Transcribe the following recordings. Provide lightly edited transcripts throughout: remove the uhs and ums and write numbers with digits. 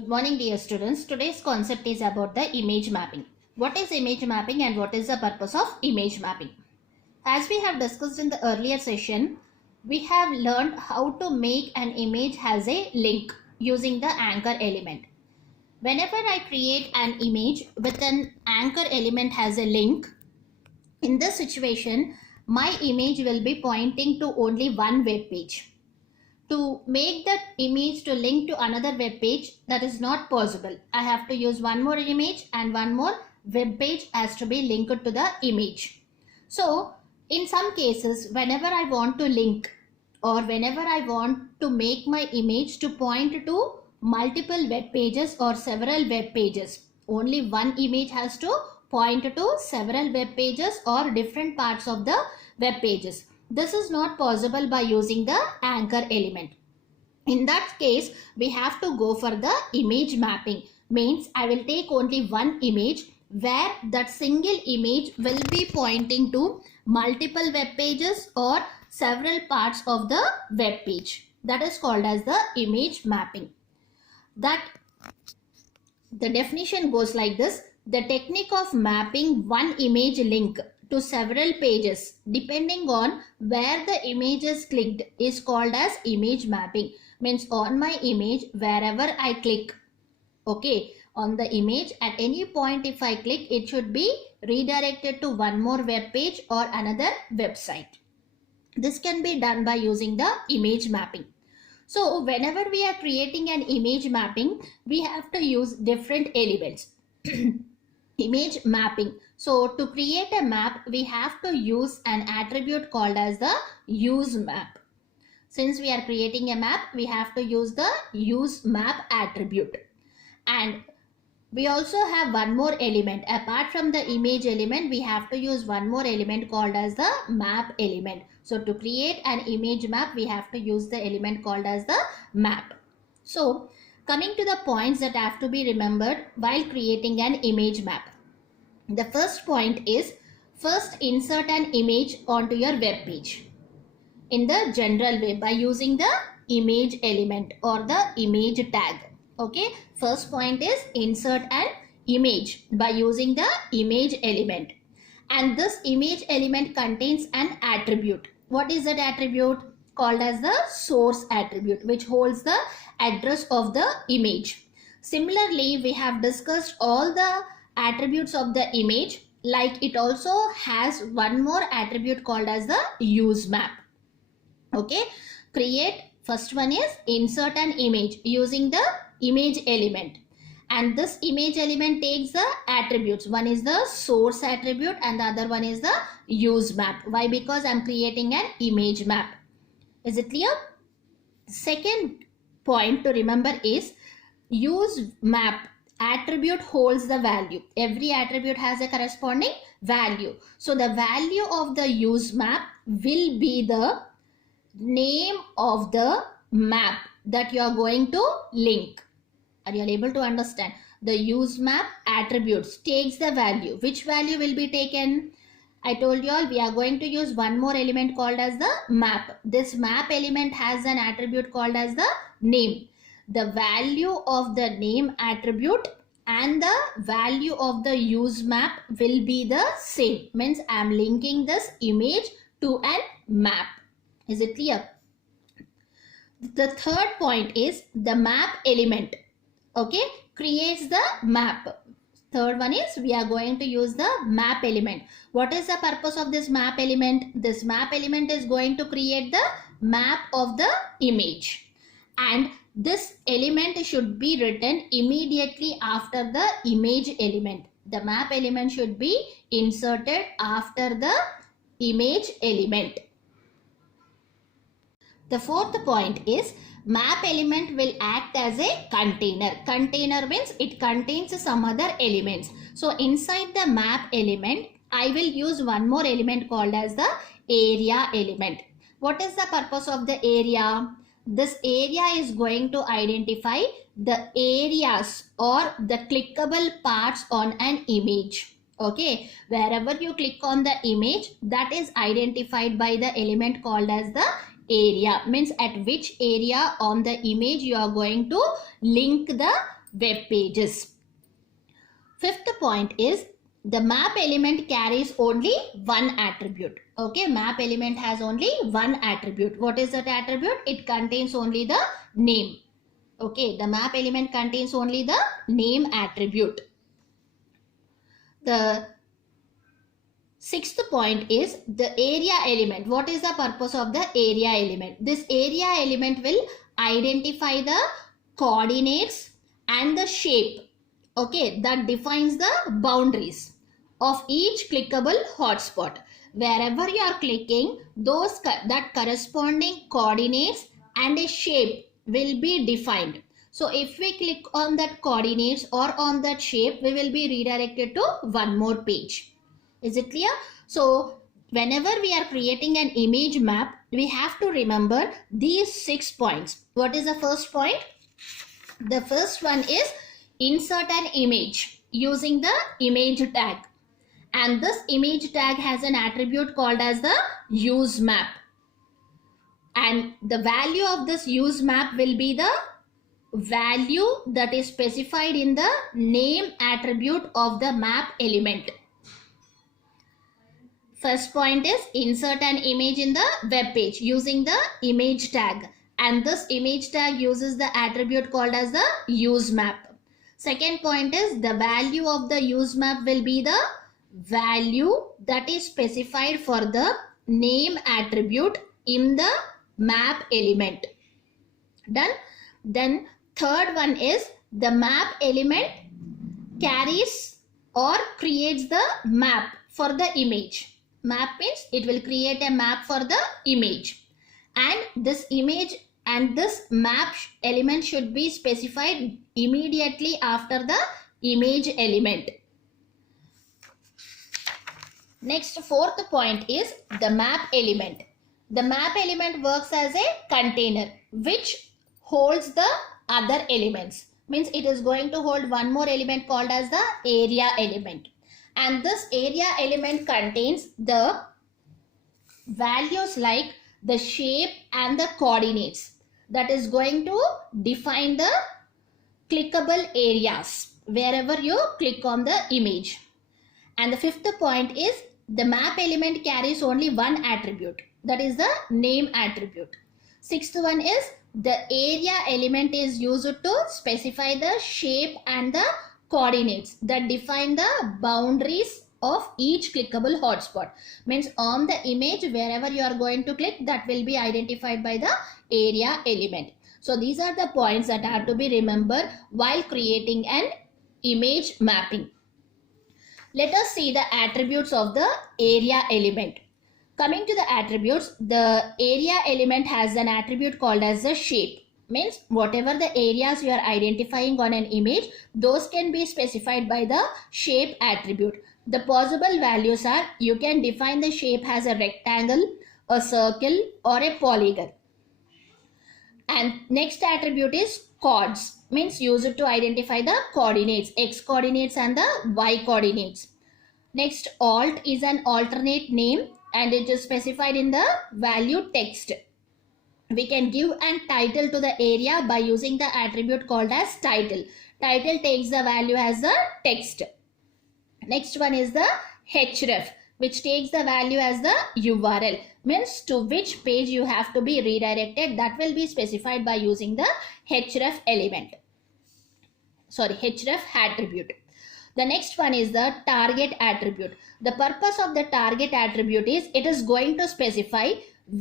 Good morning, dear students. Today's concept is about the image mapping. What is image mapping and what is the purpose of image mapping? As we have discussed in the earlier session, we have learned how to make an image as a link using the anchor element. Whenever I create an image with an anchor element as a link, in this situation, my image will be pointing to only one web page. To make that image to link to another web page, that is not possible. I have to use one more image and one more web page has to be linked to the image. So in some cases, whenever I want to link or whenever I want to make my image to point to multiple web pages or several web pages, only one image has to point to several web pages or different parts of the web pages. This is not possible by using the anchor element. In that case, we have to go for the image mapping. Means I will take only one image where that single image will be pointing to multiple web pages or several parts of the web page. That is called as the image mapping. That the definition goes like this: the technique of mapping one image link to several pages depending on where the image is clicked is called as image mapping. Means on my image, wherever I click, okay, on the image at any point if I click, it should be redirected to one more web page or another website. This can be done by using the image mapping. So whenever we are creating an image mapping, we have to use different elements. Image mapping. So to create a map, we have to use an attribute called as the use map. Since we are creating a map, we have to use the use map attribute. And we also have one more element. Apart from the image element, we have to use one more element called as the map element. So to create an image map, we have to use the element called as the map. So coming to the points that have to be remembered while creating an image map. The first point is, first insert an image onto your web page in the general way by using the image element or the image tag. Okay, first point is insert an image by using the image element, and this image element contains an attribute. What is that attribute? Called as the source attribute, which holds the address of the image. Similarly, we have discussed all the attributes of the image, like it also has one more attribute called as the use map. Okay, create, first one is insert an image using the image element, and this image element takes the attributes. One is the source attribute and the other one is the use map. Why? Because I'm creating an image map. Is it clear? Second point to remember is use map attribute holds the value. Every attribute has a corresponding value. So the value of the use map will be the name of the map that you are going to link. Are you able to understand? The use map attributes takes the value. Which value will be taken? I told you all we are going to use one more element called as the map. This map element has an attribute called as the name. The value of the name attribute and the value of the use map will be the same. Means I am linking this image to an map. Is it clear? The third point is the map element. Okay, creates the map. Third one is we are going to use the map element. What is the purpose of this map element? This map element is going to create the map of the image, and this element should be written immediately after the image element. The map element should be inserted after the image element. The fourth point is map element will act as a container. Container means it contains some other elements. So inside the map element, I will use one more element called as the area element. What is the purpose of the area? This area is going to identify the areas or the clickable parts on an image. Okay, wherever you click on the image, that is identified by the element called as the area. Means at which area on the image you are going to link the web pages. Fifth point is the map element carries only one attribute. Okay, map element has only one attribute. What is that attribute? It contains only the name. Okay, the map element contains only the name attribute. The sixth point is the area element. What is the purpose of the area element? This area element will identify the coordinates and the shape, okay, that defines the boundaries of each clickable hotspot. Wherever you are clicking, those that corresponding coordinates and a shape will be defined. So if we click on that coordinates or on that shape, we will be redirected to one more page. Is it clear? So whenever we are creating an image map, we have to remember these 6 points. What is the first point? The first one is insert an image using the image tag. And this image tag has an attribute called as the use map. And the value of this use map will be the value that is specified in the name attribute of the map element. First point is insert an image in the web page using the image tag. And this image tag uses the attribute called as the use map. Second point is the value of the use map will be the value that is specified for the name attribute in the map element. Done. Then third one is the map element carries or creates the map for the image. Map means it will create a map for the image, and this image and this map element should be specified immediately after the image element. Next, fourth point is the map element. The map element works as a container which holds the other elements. Means it is going to hold one more element called as the area element. And this area element contains the values like the shape and the coordinates that is going to define the clickable areas wherever you click on the image. And the fifth point is the map element carries only one attribute, that is the name attribute. Sixth one is the area element is used to specify the shape and the coordinates that define the boundaries of each clickable hotspot. Means on the image wherever you are going to click, that will be identified by the area element. So these are the points that have to be remembered while creating an image mapping. Let us see the attributes of the area element. Coming to the attributes, the area element has an attribute called as the shape. Means whatever the areas you are identifying on an image, those can be specified by the shape attribute. The possible values are, you can define the shape as a rectangle, a circle or a polygon. And next attribute is chords. Means used to identify the coordinates, x coordinates and the y coordinates. Next, alt is an alternate name and it is specified in the value text. We can give an title to the area by using the attribute called as title. Title takes the value as the text. Next one is the href, which takes the value as the URL. Means to which page you have to be redirected. That will be specified by using the href element. Href attribute. The next one is the target attribute. The purpose of the target attribute is it is going to specify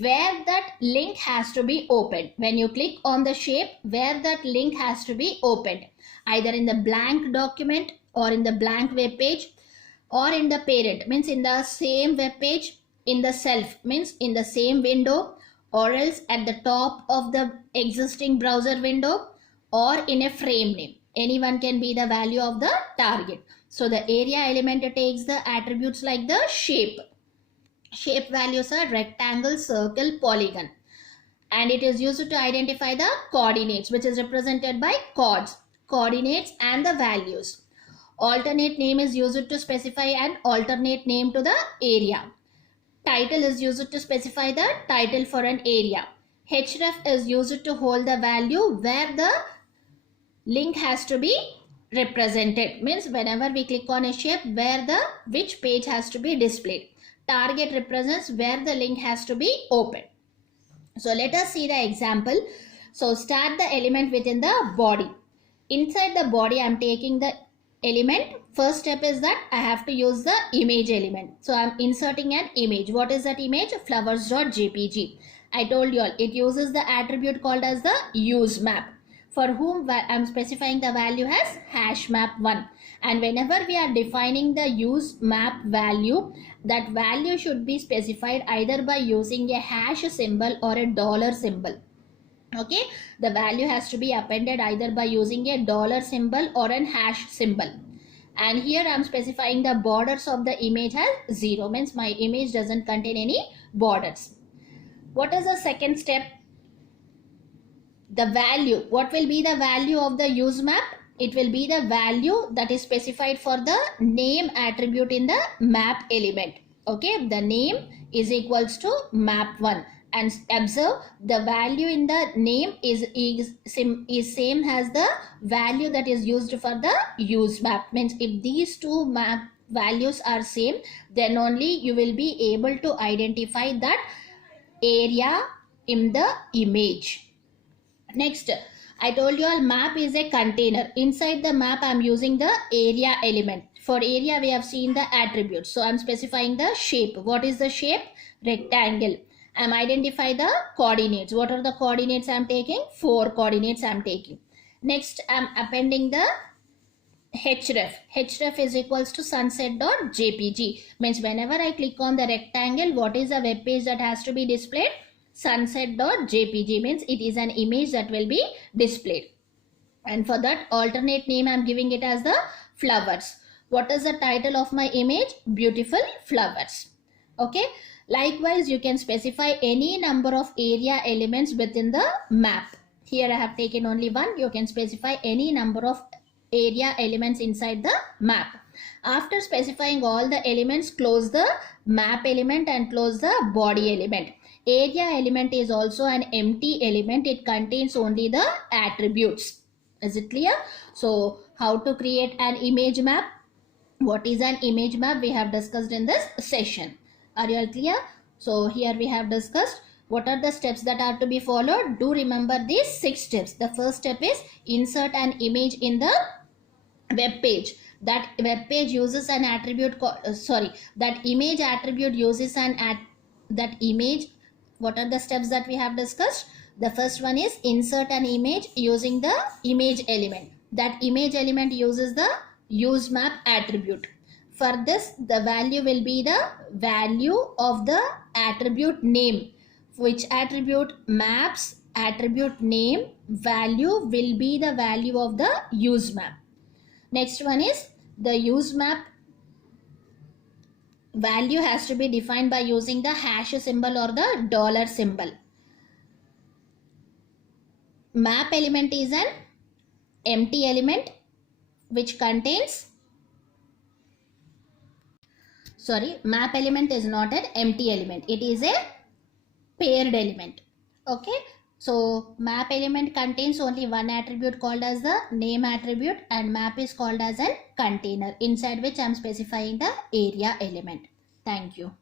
where that link has to be opened. When you click on the shape, where that link has to be opened, either in the blank document or in the blank web page or in the parent, means in the same web page, in the self, means in the same window, or else at the top of the existing browser window, or in a frame name. Anyone can be the value of the target. So the area element takes the attributes like the shape. Shape values are rectangle, circle, polygon. And it is used to identify the coordinates, which is represented by chords, coordinates and the values. Alternate name is used to specify an alternate name to the area. Title is used to specify the title for an area. Href is used to hold the value where the link has to be represented. Means whenever we click on a shape, which page has to be displayed. Target represents where the link has to be opened. So let us see the example. So start the element within the body. Inside the body, I am taking the element. First step is that I have to use the image element. So I am inserting an image. What is that image? Flowers.jpg. I told you all, it uses the attribute called as the use map, for whom I am specifying the value as hash map 1. And whenever we are defining the use map value, that value should be specified either by using a hash symbol or a dollar symbol. Okay, the value has to be appended either by using a dollar symbol or an hash symbol. And here I am specifying the borders of the image as 0, means my image doesn't contain any borders. What is the second step? The value. What will be the value of the use map? It will be the value that is specified for the name attribute in the map element. Okay, the name is equals to map1. And observe, the value in the name is same as the value that is used for the use map. Means if these two map values are same, then only you will be able to identify that area in the image. Next, I told you all map is a container. Inside the map I am using the area element. For area we have seen the attributes. So I am specifying the shape. What is the shape? Rectangle. I am identifying the coordinates. What are the coordinates I am taking? 4 coordinates I am taking. Next I am appending the href. Href is equals to sunset.jpg. Means whenever I click on the rectangle, what is the web page that has to be displayed? Sunset.jpg, means it is an image that will be displayed. And for that alternate name I am giving it as the flowers. What is the title of my image? Beautiful flowers. Okay. Likewise, you can specify any number of area elements within the map. Here I have taken only one. You can specify any number of area elements inside the map. After specifying all the elements, close the map element and close the body element. Area element is also an empty element. It contains only the attributes. Is it clear? So, how to create an image map? What is an image map? We have discussed in this session. Are you all clear? So here we have discussed what are the steps that are to be followed. Do remember these 6 steps. The first step is insert an image in the web page. That web page uses an attribute that image attribute uses that image. What are the steps that we have discussed? The first one is insert an image using the image element. That image element uses the use map attribute. For this, the value will be the value of the attribute name. Which attribute? Maps attribute name value will be the value of the use map. Next one is the use map value has to be defined by using the hash symbol or the dollar symbol. Map element is an empty element which contains map element is not an empty element. It is a paired element. Okay. So map element contains only one attribute called as the name attribute, and map is called as a container inside which I am specifying the area element. Thank you.